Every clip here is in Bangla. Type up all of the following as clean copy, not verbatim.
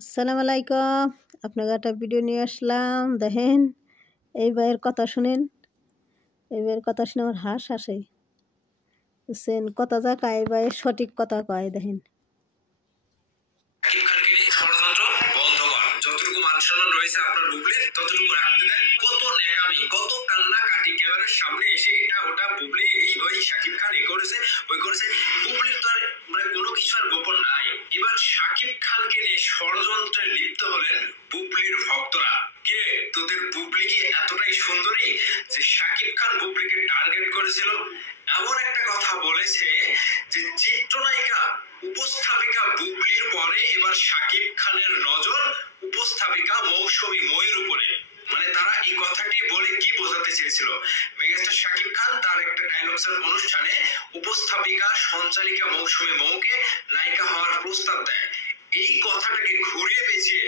আসসালামু আলাইকুম। আপনাকে একটা ভিডিও নিয়ে আসলাম, দেখেন। এই ভাইয়ের কথা শুনেন। এই ভাইয়ের কথা শুনে আমার হাঁস আসে, বুঝছেন? কথা যা কয়, এই ভাইয়ের সঠিক কথা কয়, দেখেন। শাকিব খানকে নিয়ে ষড়যন্ত্র বন্ধ কর, যতটুকু মান সম্মান রয়েছে আপনার বুবলির ততটুকু রাখতে দেন। কত ন্যাকামি, কত কান্না কাটি ক্যামেরার সামনে এসে এটা ওটা বুবলি এই ওই শাকিব খান এই করেছে ওই করেছে। বুবলির তো আর কোনো কিছু আর গোপন নাই। এবার শাকিব খানকে নিয়ে ষড়যন্ত্রে লিপ্ত হলেন বুবলির ভক্তরা। কে তোদের বুবলি কি এতটাই সুন্দরী যে শাকিব খান বুবলিকে টার্গেট করেছিল? এমন একটা কথা বলেছে যে চিত্রনায়িকা উপস্থাপিকা বুবলির পরে এবার শাকিব খানের নজর উপস্থাপিকা মৌসুমী মইর উপরে। মানে তারা এই কথাটি বলে কি বোঝাতে চেয়েছিল? মেগাস্টার শাকিব খান তার একটা ডায়লগসের অনুষ্ঠানে উপস্থাপিকা সঞ্চালিকা মৌসুমী মৌকে নায়িকা হওয়ার প্রস্তাব দেয়। এই কথাটাকে ঘুরিয়ে পেঁচিয়ে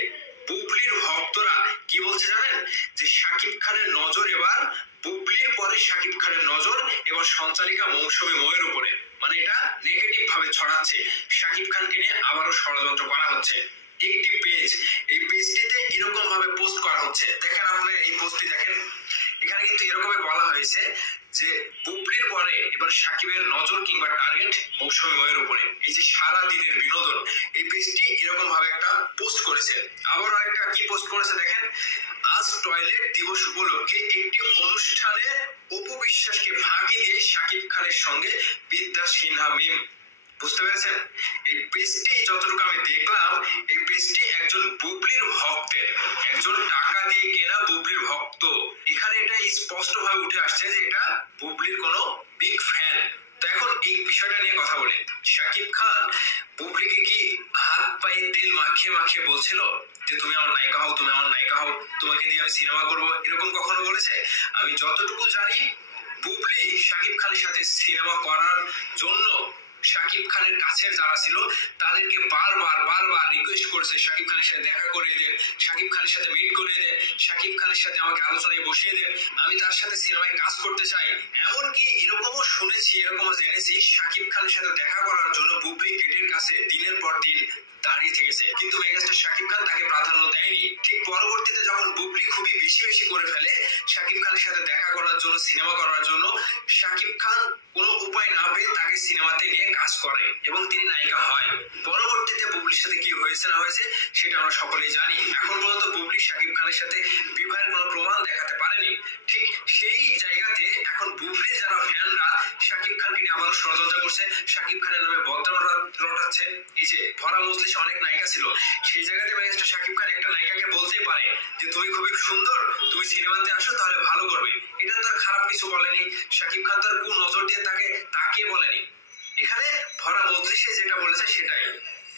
বুবলির ভক্তরা কি বলছে জানেন? যে শাকিব খানের নজর এবার বুবলির পরে শাকিব খানের নজর এবার সঞ্চালিকা মৌসুমী মইর উপরে। মানে এটা নেগেটিভ ভাবে ছড়াচ্ছে, শাকিব খানকে নিয়ে আবারও ষড়যন্ত্র করা হচ্ছে। একটি পেজ, এই পেজটিতে এরকম ভাবে পোস্ট করা হচ্ছে, দেখেন আপনি এই পোস্টটি দেখেন। এখানে কিন্তু এরকমই বলা হয়েছে যে বুবলির পরে এবার শাকিবের নজর কিংবা টার্গেট মৌসুমী মইর উপরে। এই যে সারা দিনের বিনোদন, এই পেজটি এরকম ভাবে একটা পোস্ট করেছে। আবার আরেকটা কি পোস্ট করেছে দেখেন, আজ টয়লেট দিবস উপলক্ষে একটি অনুষ্ঠানে অপু বিশ্বাসকে ফাঁকি দিয়ে শাকিব খানের সঙ্গে বিদ্যা সিনহা মিম। বুঝতে পেরেছেন? এই পেজটি যতটুকু আমি দেখলাম, এই পেজটি একজন বুবলির ভক্তের, একজন টাকা দিয়ে কেনা বুবলির ভক্ত। এখানে এটা স্পষ্ট ভাবে উঠে আসছে যে এটা বুবলির কোনো বিগ ফ্যান। তো এখন এই বিষয়টা নিয়ে কথা বলি। শাকিব খান বুবলিকে কি হাত পায়ে তেল মাখিয়ে মাখিয়ে বলছিল যে তুমি আমার নায়িকা হও, তুমি আমার নায়িকা হও, তোমাকে দিয়ে আমি সিনেমা করবো, এরকম কখনো বলেছে? আমি যতটুকু জানি বুবলি শাকিব খানের সাথে সিনেমা করার জন্য শাকিব খানের কাছের যারা ছিল তাদেরকে বারবার রিকোয়েস্ট করেছে, শাকিব খানের সাথে দেখা করিয়ে দেন, শাকিব খানের সাথে মিট করিয়ে দেন, শাকিব খানের সাথে আমাকে আলোচনায় বসিয়ে দেন, আমি তার সাথে সিনেমায় কাজ করতে চাই। এমনকি এরকমও শুনেছি, এরকমও জেনেছি, শাকিব খানের সাথে দেখা করার জন্য বুবলি গেটের কাছে দিনের পর দিন দাঁড়িয়ে থেকেছে, কিন্তু মেগাস্টার শাকিব খান তাকে প্রাধান্য দেয়নি। ঠিক পরবর্তীতে যখন বুবলি খুবই বেশি করে ফেলে শাকিব খানের সাথে দেখা করার জন্য, সিনেমা করার জন্য, শাকিব খান কোনো উপায় না পেয়ে তাকে সিনেমাতে নিয়ে কাজ করে এবং তিনি নায়িকা হয়। পরবর্তীতে বুবলির সাথে কি হয়েছে না হয়েছে সেটা আমরা সকলেই জানি। এখন পর্যন্ত বুবলি শাকিব খানের সাথে বিবাহের কোনো প্রমাণ দেখাতে পারেনি। ঠিক সেই জায়গাতে এখন বুবলির যারা ফ্যানরা শাকিব খানকে নিয়ে আবারও ষড়যন্ত্র করছে, শাকিব খানের নামে বদনাম রটাচ্ছে। এই যে ভরা মজলিসে অনেক নায়িকা ছিল, সেই জায়গাতে মেগাস্টার শাকিব খান একটা নায়িকাকে বলতেই পারে যে তুমি খুবই সুন্দর, তুমি সিনেমাতে আসো তাহলে ভালো করবে। এটা তো আর খারাপ কিছু বলেনি। শাকিব খান তার কোন নজর দিয়ে তাকে তাকিয়ে বলেনি। এখানে ভরা মজলিসে যেটা বলেছে সেটাই,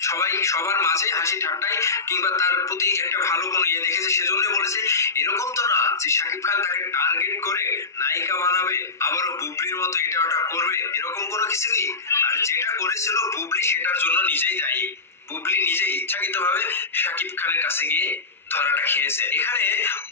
সবাই সবার মাঝে হাসি ঠাট্টাই কিংবা তার প্রতি একটা ভালো কোনো ইয়ে দেখেছে সেজন্য বলেছে। এরকম তো না যে শাকিব খান তাকে টার্গেট করে নায়িকা বানাবে, আবারও বুবলির মতো এটা ওটা করবে, এরকম কোনো কিছুই। আর যেটা করেছিল বুবলি সেটার জন্য নিজেই দায়ী। বুবলি নিজেই ইচ্ছাকৃতভাবে শাকিব খানের কাছে গিয়ে ধরাটা খেয়েছে। এখানে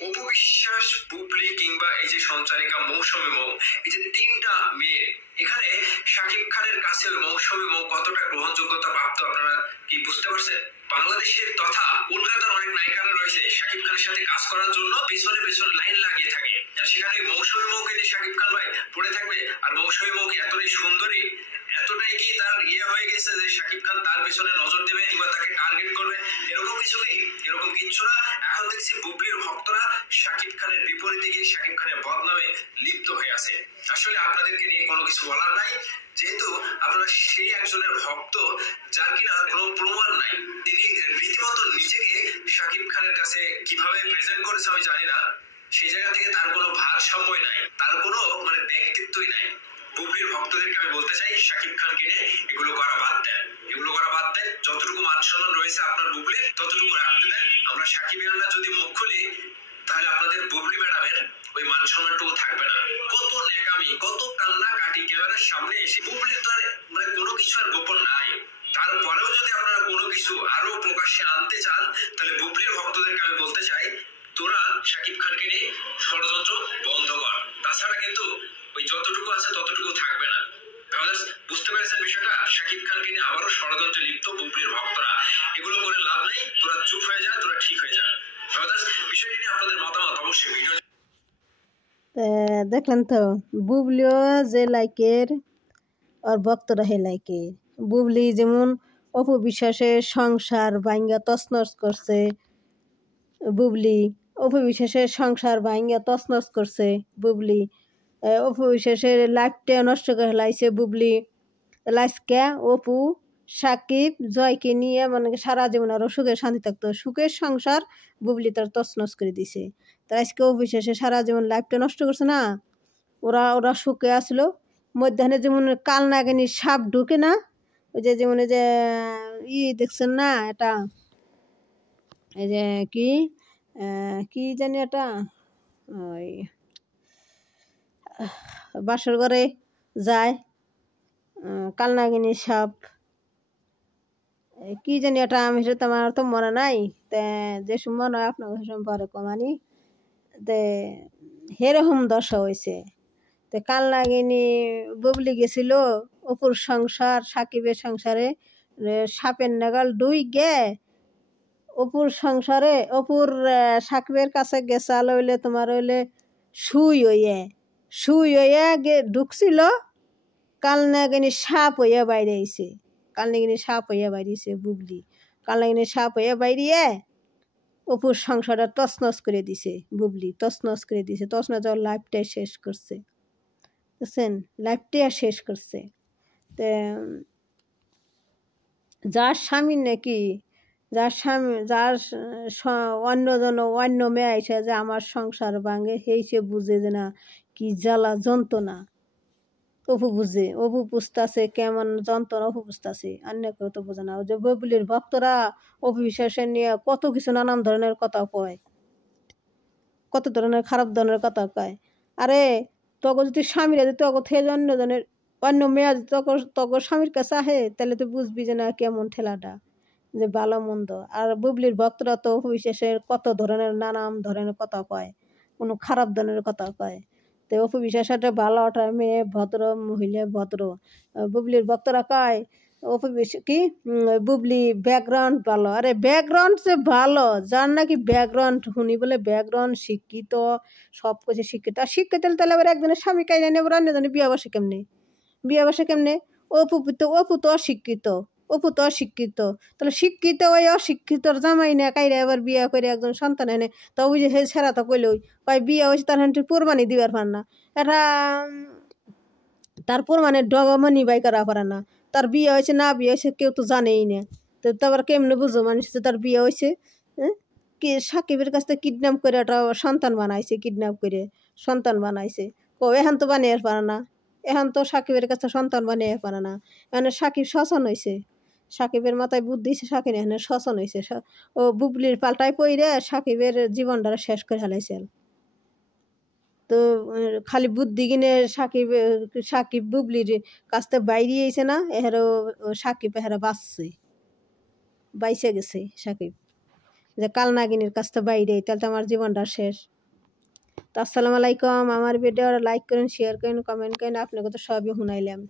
অপু বিশ্বাস, বুবলি কিংবা এই যে সঞ্চারিকা মৌসুমী মৌ, এই যে তিনটা মেয়ে, এখানে শাকিব খানের কাছে মৌসুমী মৌ কতটা গ্রহণযোগ্যতা প্রাপ্ত আপনারা কি বুঝতে পারছেন? বাংলাদেশের তথা কলকাতার অনেক নায়িকারা রয়েছে শাকিব খানের সাথে কাজ করার জন্য পেছনে লাইন লাগিয়ে থাকে, আর সেখানে মৌসুমী মৌকে নিয়ে শাকিব খান ভাই পড়ে থাকবে। আর মৌসুমী মৌ কি এতটাই সুন্দরী, এতটাই কি তার ইয়ে হয়ে গেছে যে শাকিব খান তার পিছনে নজর দেবে কিংবা তাকে টার্গেট করবে? এরকম কিছু কি? এরকম কিচ্ছু না। এখন দেখছি বুবলির ভক্তরা শাকিব খানের বিপরীতে গিয়ে শাকিব খানের বদনামে লিপ্ত হয়ে আছে। আসলে আপনাদেরকে নিয়ে কোনো কিছু বলার নাই, যেহেতু আপনারা সেই একজনের ভক্ত যার কিনা কোনো প্রমাণ নাই। তিনি রীতিমতো নিজেকে শাকিব খানের কাছে কিভাবে প্রেজেন্ট করেছে আমি জানি না। সেই জায়গা থেকে তার কোনো ভারসাম্যই নাই, তার কোনো মানে ব্যক্তিত্বই নাই। বুবলির ভক্তদেরকে আমি বলতে চাই, শাকিব খানকে নিয়ে এগুলো করা বাদ দেন, এগুলো করা বাদ দেন। যতটুকু মান সম্মান রয়েছে আপনার বুবলির ততটুকু রাখতে দেন। আমরা সাকিবিয়ানরা যদি মুখ খুলি তাহলে আপনাদের বুবলি ম্যাডামের ওই মান সম্মানটুকু থাকবে না। কত ন্যাকামি, কত কান্না কাটি ক্যামেরার সামনে এসে। বুবলির তো আর কোনো কিছু আর গোপন নাই। তারপরেও যদি আপনারা কোনো কিছু আরো প্রকাশ্যে আনতে চান তাহলে বুবলির ভক্তদেরকে আমি বলতে চাই, তোরা শাকিব খানকে নিয়ে ষড়যন্ত্র বন্ধ কর। তাছাড়া কিন্তু ওই যতটুকু আছে ততটুকু থাকবে না। বুঝতে পেরেছেন বিষয়টা? শাকিব খানকে নিয়ে আবারও ষড়যন্ত্রে লিপ্ত বুবলির ভক্তরা। এগুলো করে লাভ নেই, তোরা চুপ হয়ে যা, তোরা ঠিক হয়ে যা। বিষয়টি নিয়ে আপনাদের মতামত অবশ্যই ভিডিও। দেখলেন তো, বুবলিও যে লাইকের আর ভক্তরা হে লাইকের। বুবলি যেমন অপু বিশ্বাসের সংসার ভাঙ্গা তছনছ করছে, বুবলি অপু বিশ্বাসের সংসার ভাঙ্গা তছনছ করছে বুবলি। অপু বিশ্বাসের লাইফটা নষ্ট করে লাইছে বুবলি। লাইসকে অপু সাকিব জয়কে নিয়ে মানে সারা জীবন আরও সুখে শান্তি থাকতো, সুখের সংসার বুবলি তার তছনছ করে দিছে। তার আজকে অপু বিশ্বাসে সারা জীবন লাইফটা নষ্ট করছে না, ওরা সুখে আসলো। মধ্যাহ্নে যেমন কাল নাগিনী সাপ ঢুকে না, ওই যে যেমন এই যে দেখছেন না, এটা এই যে কি জানি এটা ওই বাসর ঘরে যায় কাল নাগিনী সাপ, কি জানি এটা, আমি সেটা আমার তো মনে নাই। তে যে মনে হয় আপনার পরে কমানি তে সেরকম দশা হয়েছে। তো কাল নাগিনী বুবলি গেছিল অপুর সংসার সাকিবের সংসারে, সাপের নাগাল ডুই গে অপুর সংসারে অপুর সাকিবের কাছে গেছাল হইলে তোমার হইলে শুই হইয়া ঢুকছিল, কাল নাগিনী সাপ হইয়া বাইরে আইছে, কাল নাগিনী সাপ হইয়া বাইরেছে বুবলি। কাল নাগিনী সাপ হইয়া বাইরিয়ে অপুর সংসারটা তছনছ করে দিছে বুবলি, তছনছ করে দিছে। তছনছ ওর লাইফটাই শেষ করছে, বুঝছেন, লাইফটাই শেষ করছে। তো যার স্বামী নাকি, যার স্বামী যার অন্য মেয়ে আইসে যে আমার সংসার ভাঙে, সেই সে বুঝে যে না কি জ্বালা যন্ত্রণা। অপু বুঝে, অপু বুঝতেছে কেমন যন্ত্রণা, অপু বুঝতেছে, অন্য কেউ তো বোঝে না। ওই যে বুবলির ভক্তরা অপু বিশ্বাসের নিয়ে কত কিছু নানান ধরনের কথা কয়, কত ধরনের খারাপ ধরনের কথা কয়। আরে তখন যদি স্বামীরা যদি তখন থেকে অন্য মেয়ে তখন স্বামীর কাছে আহে, তাহলে তুই বুঝবি যে না কেমন ঠেলাটা, যে ভালো মন্দ। আর বুবলির ভক্তরা তো অপু বিশ্বাসের কত ধরনের নানান ধরনের কথা কয়, কোনো খারাপ ধরনের কথা কয়। তো অপু বিশ্বাস একটা ভালো একটা মেয়ে, ভদ্র মহিলা, ভদ্র। বুবলির ভক্তরা কয় অপু বিশ্বাস কি বুবলি ব্যাকগ্রাউন্ড ভালো। আরে ব্যাকগ্রাউন্ড যে ভালো, যার নাকি ব্যাকগ্রাউন্ড শুনি বলে ব্যাকগ্রাউন্ড শিক্ষিত, সব কিছু শিক্ষিত। আর শিক্ষিত তাহলে আবার একজনের স্বামী কাইরা নেবার অন্যজনের বিয়ে বসে কেমনে, বিয়ে বসে কেমনে? অপু তো অশিক্ষিত, অপু তো অশিক্ষিত, তাহলে শিক্ষিত ওই অশিক্ষিতর জামাই না কাইরা এবার বিয়ে করে একজন সন্তান এনে। তো ওই যে হে ছেড়া তো কইলে কয় বিয়ে হয়েছে তার হান্টির প্রমাণই দিবার পার না, এটা তার প্রমাণের ডগমনি বাই করা পারে না। তার বিয়ে হয়েছে না বিয়ে হয়েছে কেউ তো জানেই না। তো তারপর কেমনে বুঝো মানুষ যে তার বিয়ে হয়েছে? হ্যাঁ, কি সাকিবের কাছ থেকে কিডন্যাপ করে একটা সন্তান বানাইছে, কিডন্যাপ করে সন্তান বানাইছে। এখন তো বানিয়ে পারে না, এখন তো সাকিবের কাছে সন্তান বানিয়ে পারে না। এখানে সাকিব শ্মশান হয়েছে, সাকিবের মাথায় বুদ্ধি সাকিব এখানে শ্মশান হয়েছে। ও বুবলির পাল্টায় পইরে সাকিবের জীবনটা শেষ করে ফেলাইছে। তো খালি বুদ্ধি কিনে সাকিব বুবলির কাছ থেকে বাইরিয়েছে না, এহারও সাকিব এহারা বাইসে গেছে সাকিব, যে কাল নাগিনীর কাছ থেকে বাইরে, তাহলে তো আমার জীবনটা শেষ। তো আসসালামু আলাইকুম, আমার ভিডিও লাইক করেন, শেয়ার করেন, কমেন্ট করেন, আপনাকে তো সবই শুনাইলাম।